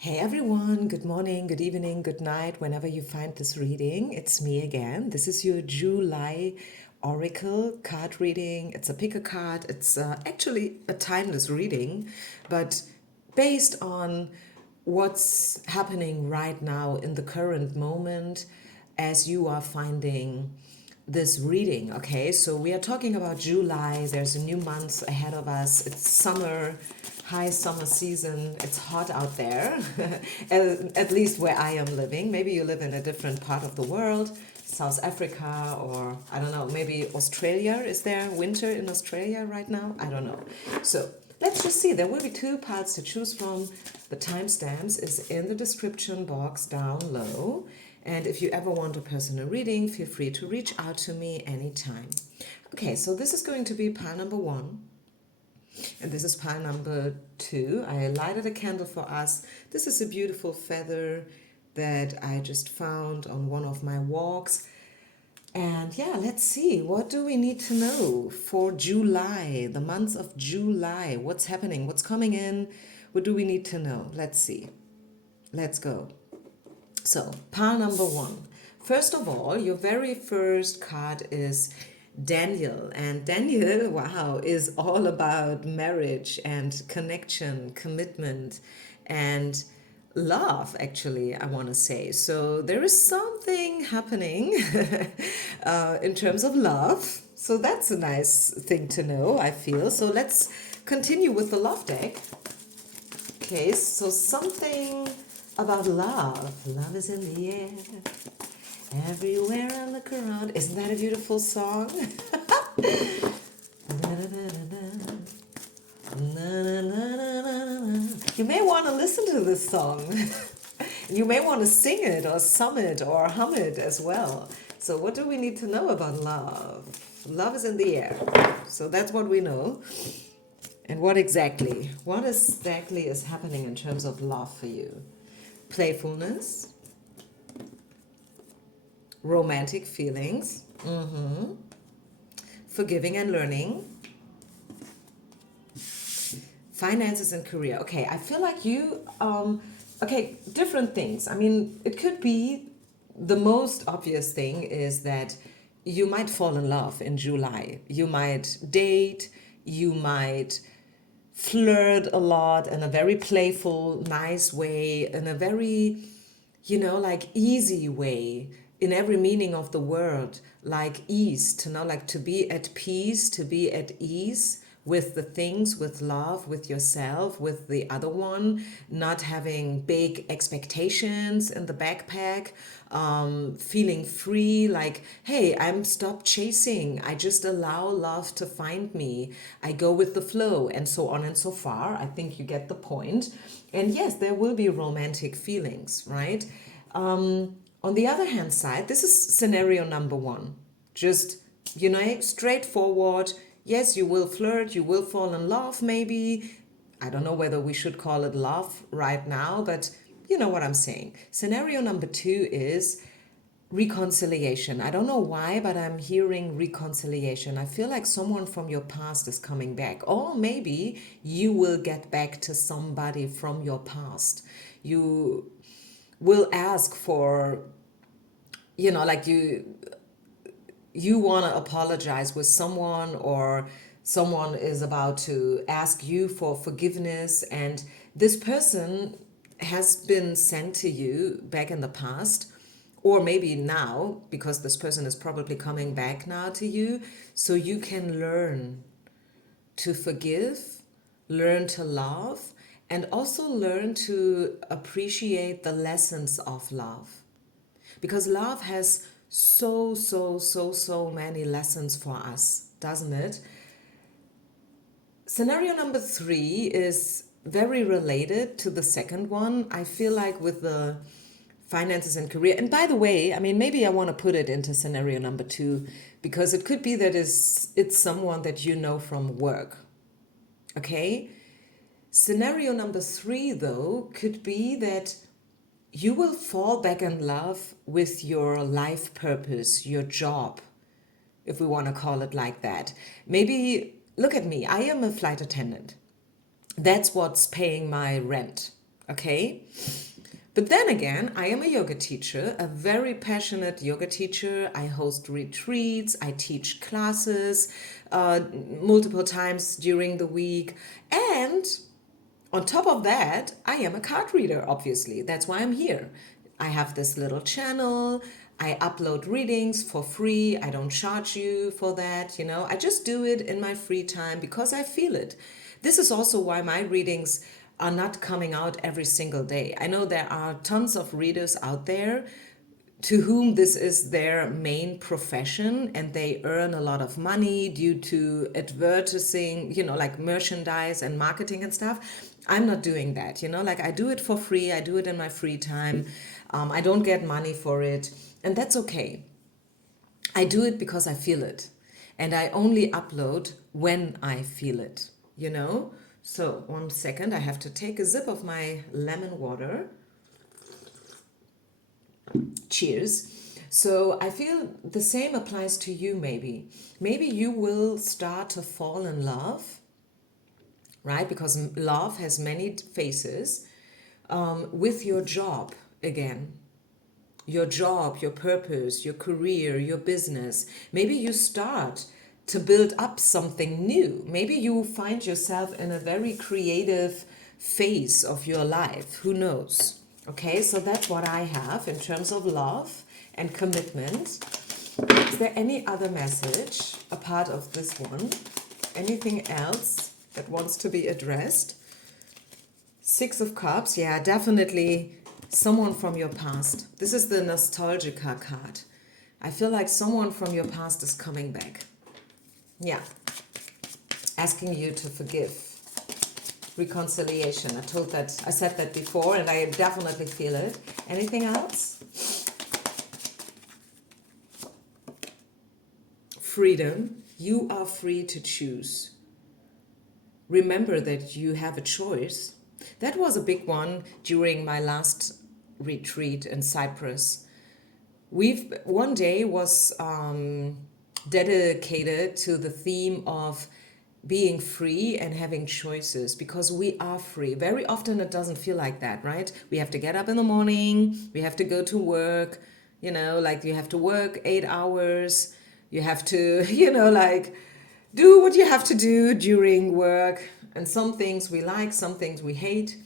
Hey everyone, good morning, good evening, good night, whenever you find this reading. It's me again. This is your July Oracle card reading. It's a pick a card. It's actually a timeless reading, but based on what's happening right now in the current moment as you are finding this reading. Okay, so we are talking about July. There's a new month ahead of us. It's summer, high summer season. It's hot out there, at least where I am living. Maybe you live in a different part of the world, South Africa, or I don't know, maybe Australia. Is there winter in Australia right now? I don't know. So let's just see. There will be two parts to choose from. The timestamps is in the description box down low. And if you ever want a personal reading, feel free to reach out to me anytime. Okay, so this is going to be pile number 1. And this is pile number 2. I lighted a candle for us. This is a beautiful feather that I just found on one of my walks. And yeah, let's see. What do we need to know for July, the month of July? What's happening? What's coming in? What do we need to know? Let's see. Let's go. So, pile number 1. First of all, your very first card is Daniel. And Daniel, wow, is all about marriage and connection, commitment, and love, actually, I want to say. So, there is something happening in terms of love. So, that's a nice thing to know, I feel. So, let's continue with the love deck. Okay, so something about love. Love is in the air. Everywhere I look around. Isn't that a beautiful song? You may want to listen to this song. You may want to sing it or sum it or hum it as well. So what do we need to know about love? Love is in the air. So that's what we know. And what exactly is happening in terms of love for you? Playfulness, romantic feelings, forgiving and learning, finances and career. Okay, I feel like you, different things. I mean, it could be the most obvious thing is that you might fall in love in July. You might date, you might flirt a lot in a very playful, nice way, in a very, like easy way, in every meaning of the word, like ease, to know, like to be at peace, to be at ease with the things, with love, with yourself, with the other one, not having big expectations in the backpack, feeling free, like, hey, I'm stopped chasing. I just allow love to find me. I go with the flow, and so on and so far. I think you get the point. And yes, there will be romantic feelings, right? On the other hand side, this is scenario number 1. Just, straightforward. Yes, you will flirt, you will fall in love, maybe. I don't know whether we should call it love right now, but you know what I'm saying. Scenario number 2 is reconciliation. I don't know why, but I'm hearing reconciliation. I feel like someone from your past is coming back, or maybe you will get back to somebody from your past. You will ask for, like you want to apologize with someone, or someone is about to ask you for forgiveness, and this person has been sent to you back in the past, or maybe now, because this person is probably coming back now to you, so you can learn to forgive, learn to love, and also learn to appreciate the lessons of love. Because love has so many lessons for us, doesn't it? Scenario number 3 is very related to the second one. I feel like with the finances and career. And by the way, I mean, maybe I want to put it into scenario number 2 because it could be that it's someone that you know from work. Okay? Scenario number 3, though, could be that you will fall back in love with your life purpose, your job, if we want to call it like that. Maybe, look at me, I am a flight attendant. That's what's paying my rent. Okay? But then again, I am a yoga teacher, a very passionate yoga teacher. I host retreats, I teach classes uh, multiple times during the week. And on top of that, I am a card reader, obviously. That's why I'm here. I have this little channel. I upload readings for free. I don't charge you for that, you know. I just do it in my free time because I feel it. This is also why my readings are not coming out every single day. I know there are tons of readers out there to whom this is their main profession and they earn a lot of money due to advertising, you know, like merchandise and marketing and stuff. I'm not doing that, you know, like I do it for free. I do it in my free time. I don't get money for it, and that's okay. I do it because I feel it, and I only upload when I feel it, you know. So 1 second, I have to take a sip of my lemon water. Cheers. So I feel the same applies to you, maybe. Maybe you will start to fall in love, right? Because love has many faces, with your job again. Your job, your purpose, your career, your business. Maybe you start to build up something new. Maybe you find yourself in a very creative phase of your life. Who knows? Okay, so that's what I have in terms of love and commitment. Is there any other message apart of this one? Anything else that wants to be addressed? Six of Cups, yeah, definitely someone from your past. This is the Nostalgica card. I feel like someone from your past is coming back. Yeah, asking you to forgive. Reconciliation. I said that before, and I definitely feel it. Anything else? Freedom. You are free to choose. Remember that you have a choice. That was a big one during my last retreat in Cyprus. One day was dedicated to the theme of being free and having choices, because we are free. Very often it doesn't feel like that, right? We have to get up in the morning, we have to go to work, you know, like you have to work 8 hours, you have to, you know, like do what you have to do during work. And some things we like, some things we hate,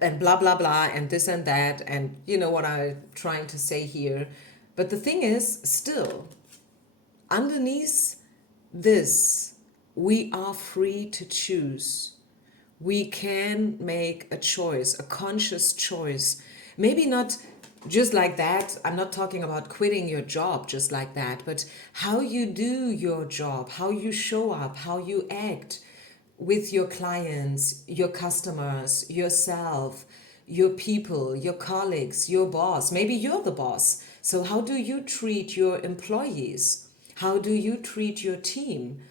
and blah, blah, blah, and this and that. And you know what I'm trying to say here. But the thing is, still, underneath this, we are free to choose. We can make a choice, a conscious choice. Maybe not just like that. I'm not talking about quitting your job just like that, but how you do your job, how you show up, how you act with your clients, your customers, yourself, your people, your colleagues, your boss. Maybe you're the boss. So how do you treat your employees? How do you treat your team?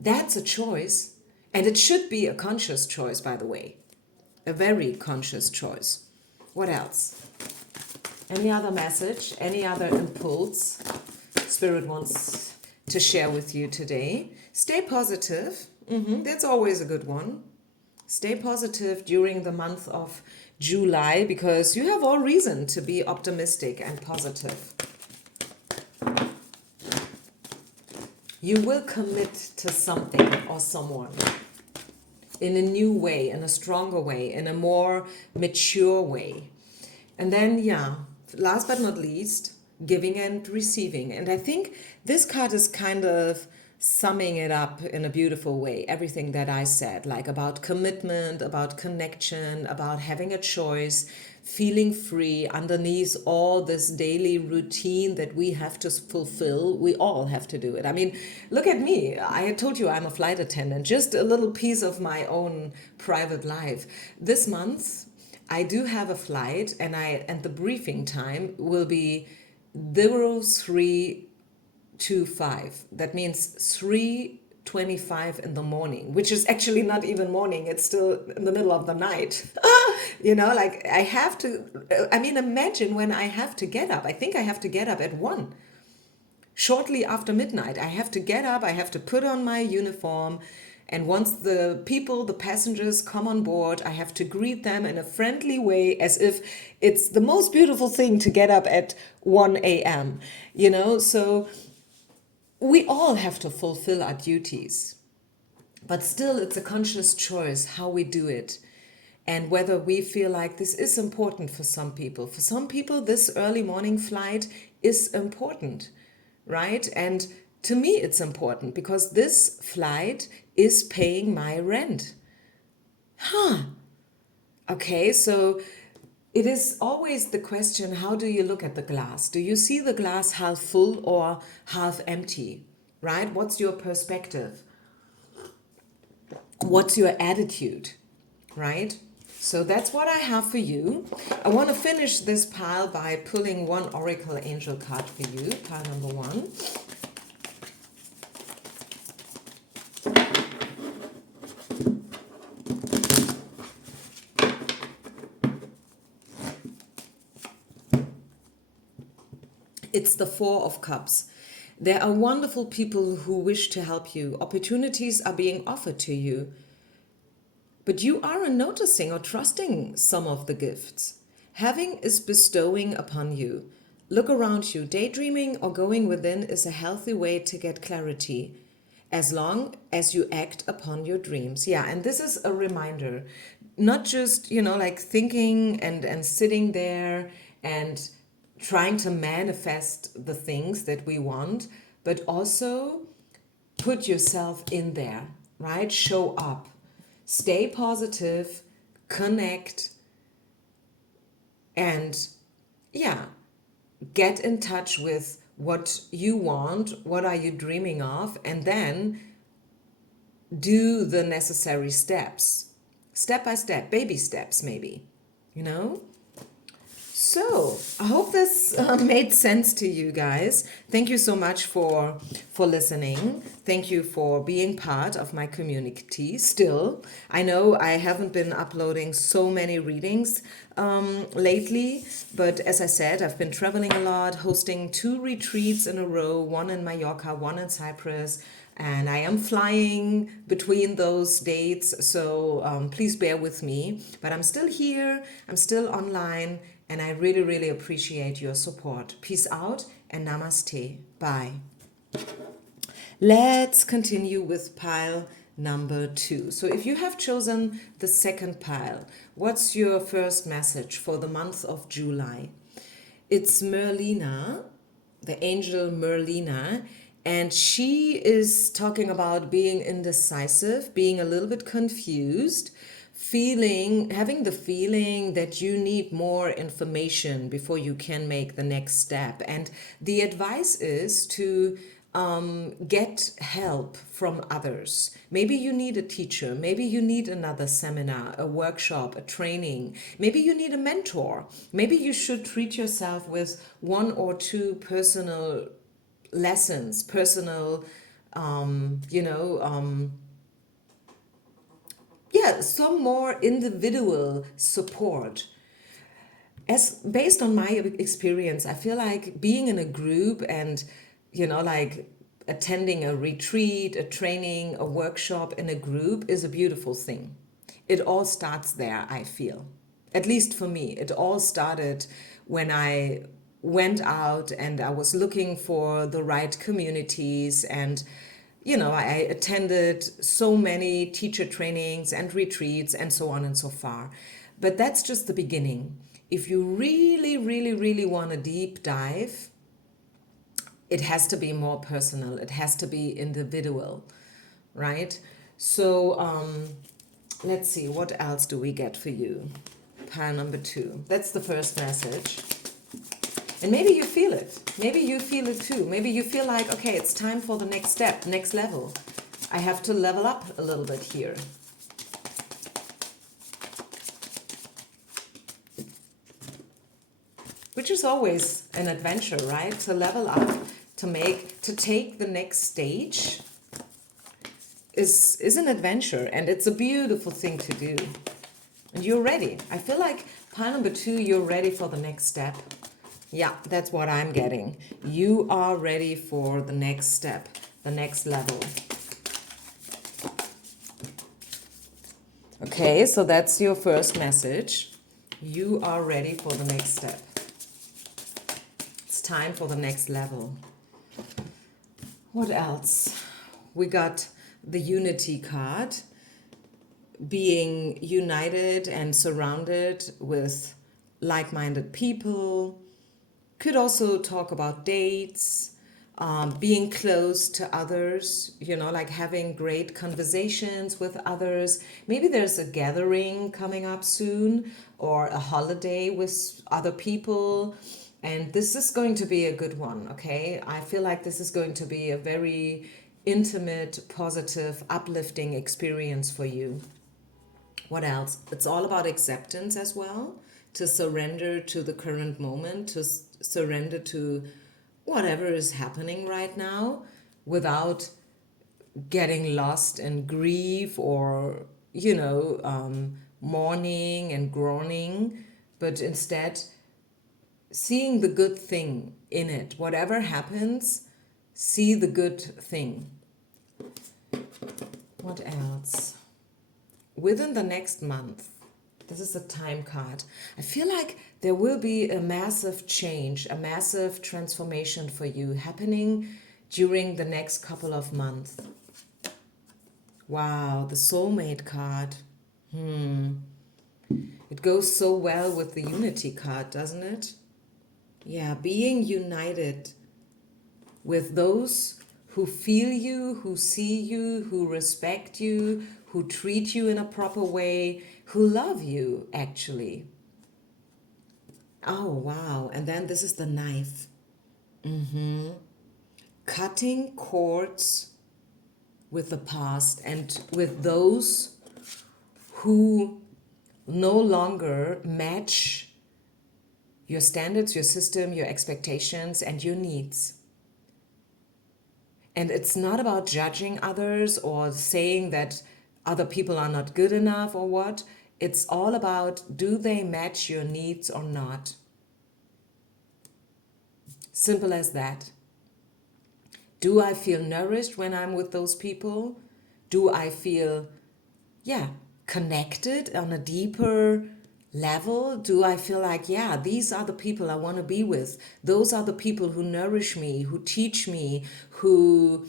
That's a choice. And it should be a conscious choice, by the way. A very conscious choice. What else? Any other message? Any other impulse Spirit wants to share with you today? Stay positive. That's always a good one. Stay positive during the month of July, because you have all reason to be optimistic and positive. You will commit to something or someone in a new way, in a stronger way, in a more mature way. And then, yeah, last but not least, giving and receiving. And I think this card is kind of summing it up in a beautiful way. Everything that I said, like about commitment, about connection, about having a choice, feeling free underneath all this daily routine that we have to fulfill. We all have to do it. I mean, look at me. I told you I'm a flight attendant, just a little piece of my own private life. This month, I do have a flight, and the briefing time will be 03:25. That means 3:25 in the morning, which is actually not even morning. It's still in the middle of the night. You know, like I have to, I mean, imagine when I have to get up. I think I have to get up at 1. Shortly after midnight, I have to get up, I have to put on my uniform, And once the people, the passengers come on board, I have to greet them in a friendly way as if it's the most beautiful thing to get up at 1 a.m. So we all have to fulfill our duties. But still, it's a conscious choice how we do it and whether we feel like this is important for some people. For some people, this early morning flight is important, right? And to me, it's important because this flight is paying my rent. Okay, so it is always the question, how do you look at the glass? Do you see the glass half full or half empty, right? What's your perspective? What's your attitude, right? So that's what I have for you. I want to finish this pile by pulling one Oracle Angel card for you, pile number 1. It's the Four of Cups. There are wonderful people who wish to help you. Opportunities are being offered to you. But you aren't noticing or trusting some of the gifts. Having is bestowing upon you. Look around you. Daydreaming or going within is a healthy way to get clarity, as long as you act upon your dreams. Yeah, and this is a reminder. Not just, like thinking and sitting there and trying to manifest the things that we want, but also put yourself in there, right? Show up. Stay positive, connect, and get in touch with what you want, what are you dreaming of, and then do the necessary steps. Step by step, baby steps maybe, So I hope this made sense to you guys. Thank you so much for listening. Thank you for being part of my community still. I know I haven't been uploading so many readings lately, but as I said, I've been traveling a lot, hosting 2 retreats in a row, one in Mallorca, one in Cyprus. And I am flying between those dates, so please bear with me. But I'm still here, I'm still online, and I really, really appreciate your support. Peace out and namaste. Bye. Let's continue with pile number 2. So if you have chosen the second pile, what's your first message for the month of July? It's Merlina, the angel Merlina. And she is talking about being indecisive, being a little bit confused, having the feeling that you need more information before you can make the next step. And the advice is to get help from others. Maybe you need a teacher. Maybe you need another seminar, a workshop, a training. Maybe you need a mentor. Maybe you should treat yourself with 1 or 2 personal lessons, personal, some more individual support. As based on my experience, I feel like being in a group and, like attending a retreat, a training, a workshop in a group is a beautiful thing. It all starts there, I feel. At least for me, it all started when I went out and I was looking for the right communities, and I attended so many teacher trainings and retreats and so on and so far. But that's just the beginning. If you really, really, really want a deep dive, it has to be more personal. It has to be individual, right? So let's see, what else do we get for you? Pile number 2. That's the first message. And maybe you feel it. Maybe you feel it too. Maybe you feel like, okay, it's time for the next step, next level. I have to level up a little bit here. Which is always an adventure, right? To level up, to take the next stage is an adventure, and it's a beautiful thing to do. And you're ready. I feel like pile number 2, you're ready for the next step. Yeah, that's what I'm getting. You are ready for the next step, the next level. Okay, so that's your first message. You are ready for the next step. It's time for the next level. What else? We got the Unity card, being united and surrounded with like-minded people. Could also talk about dates, being close to others, like having great conversations with others. Maybe there's a gathering coming up soon or a holiday with other people. And this is going to be a good one, okay? I feel like this is going to be a very intimate, positive, uplifting experience for you. What else? It's all about acceptance as well, to surrender to the current moment, to surrender to whatever is happening right now without getting lost in grief or, mourning and groaning, but instead seeing the good thing in it. Whatever happens, see the good thing. What else? Within the next month, this is a time card. I feel like there will be a massive change, a massive transformation for you happening during the next couple of months. Wow, the soulmate card. It goes so well with the Unity card, doesn't it? Yeah, being united with those who feel you, who see you, who respect you, who treat you in a proper way, who love you, actually. Oh, wow. And then this is the knife. Cutting cords with the past and with those who no longer match your standards, your system, your expectations, and your needs. And it's not about judging others or saying that other people are not good enough or what. It's all about, do they match your needs or not? Simple as that. Do I feel nourished when I'm with those people? Do I feel, connected on a deeper level? Do I feel like, these are the people I want to be with? Those are the people who nourish me, who teach me, who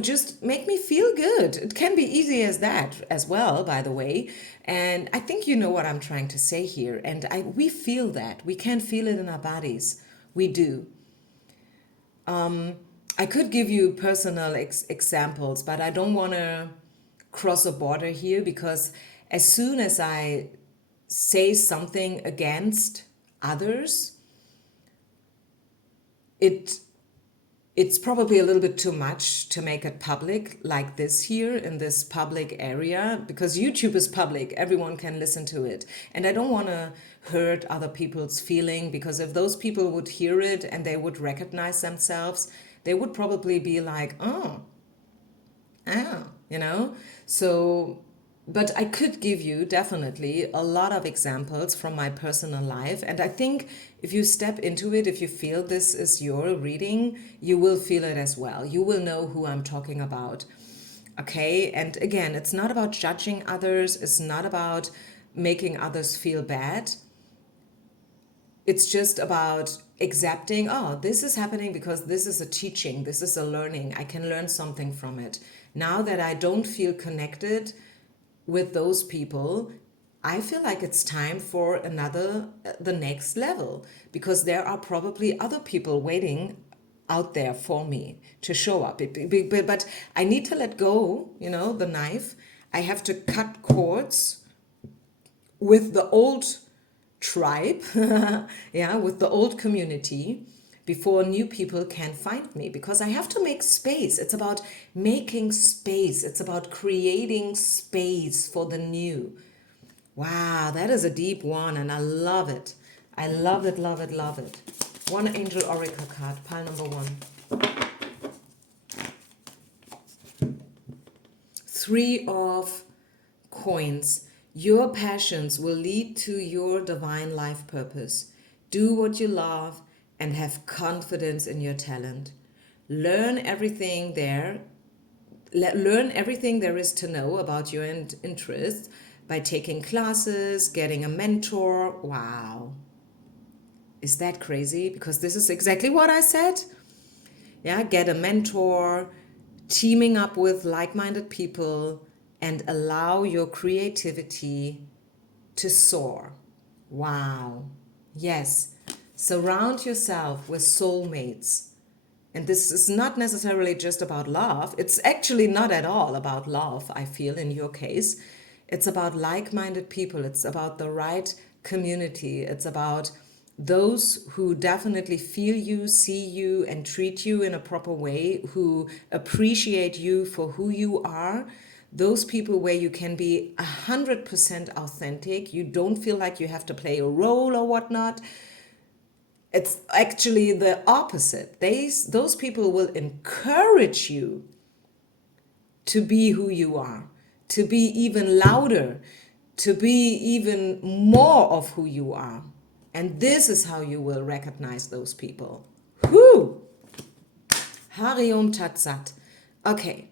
just make me feel good. It can be easy as that as well, by the way. And I think you know what I'm trying to say here. And we feel that. We can feel it in our bodies. We do. I could give you personal examples, but I don't want to cross a border here, because as soon as I say something against others, it's probably a little bit too much to make it public like this here in this public area, because YouTube is public, everyone can listen to it. And I don't want to hurt other people's feeling, because if those people would hear it and they would recognize themselves, they would probably be like, oh, So, but I could give you definitely a lot of examples from my personal life. And I think if you step into it, if you feel this is your reading, you will feel it as well. You will know who I'm talking about. Okay. And again, it's not about judging others. It's not about making others feel bad. It's just about accepting, oh, this is happening because this is a teaching, this is a learning. I can learn something from it. Now that I don't feel connected with those people, I feel like it's time for the next level, because there are probably other people waiting out there for me to show up. But I need to let go, the knife. I have to cut cords with the old tribe, with the old community, before new people can find me, because I have to make space. It's about making space. It's about creating space for the new. Wow, that is a deep one, and I love it. I love it, love it, love it. One Angel Oracle card, pile number 1. 3 of coins. Your passions will lead to your divine life purpose. Do what you love and have confidence in your talent. Learn everything there is to know about your interests. by taking classes, getting a mentor. Wow. Is that crazy? Because this is exactly what I said. Yeah, get a mentor, teaming up with like-minded people, and allow your creativity to soar. Wow. Yes. Surround yourself with soulmates. And this is not necessarily just about love. It's actually not at all about love, I feel, in your case. It's about like minded people. It's about the right community. It's about those who definitely feel you, see you, and treat you in a proper way, who appreciate you for who you are. Those people where you can be 100% authentic. You don't feel like you have to play a role or whatnot. It's actually the opposite. Those people will encourage you to be who you are, to be even louder, to be even more of who you are. And this is how you will recognize those people. Whew! Hari Om Tat Sat. Okay,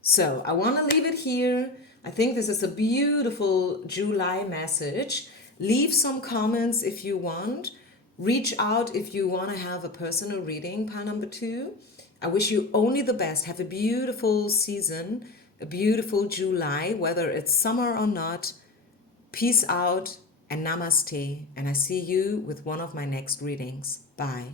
so I want to leave it here. I think this is a beautiful July message. Leave some comments if you want. Reach out if you want to have a personal reading, pile number 2. I wish you only the best. Have a beautiful season, a beautiful July, whether it's summer or not. Peace out and namaste. And I see you with one of my next readings. Bye.